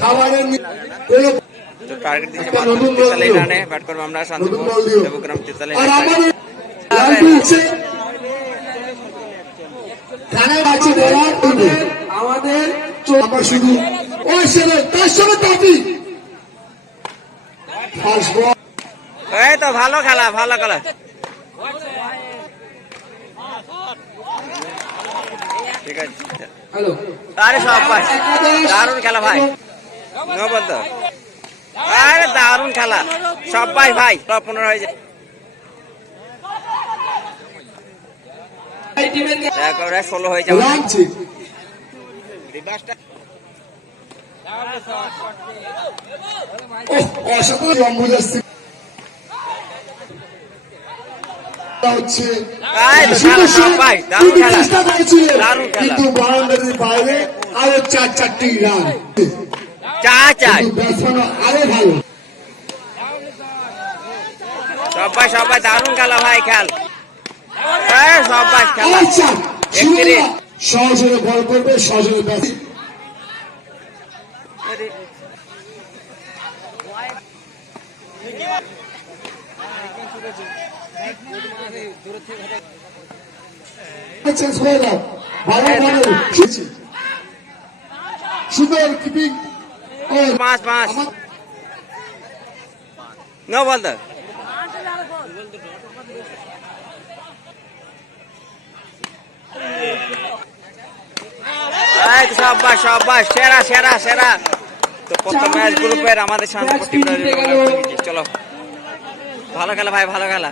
খাবারের টার্গেট দিয়েছে মাত্র 43 রানে। ব্যাট করবো আমরা শান্তিপুর দেবগ্রাম 43 রানে। আমাদের শুধু তার সঙ্গে ট্রফি এই তো ভালো খেলা, ভালো খেলা। ঠিক আছে, হ্যালো আরে সবাই দারুণ খেলা ভাই। বলতো আরে দারুণ খেলা সবাই ভাই। 15 হয়ে যায় 16 হয়ে যাবে। কিন্তু বাউন্ডারির বাইরে আরো 4-4টি রান। আরো ভালো সবাই দারুণ খেলা ভাই। খেল সবাই খেলা। সহজে বল করবে, সহজে ব্যাট। সুন্দর কিপিং। পাঁচ নো বল তো। সবাই সেরা। তো প্রথম ম্যাচ গ্রুপের আমাদের শান্তিপুর টিম। চলো ভালো খেলা ভাই, ভালো খেলা।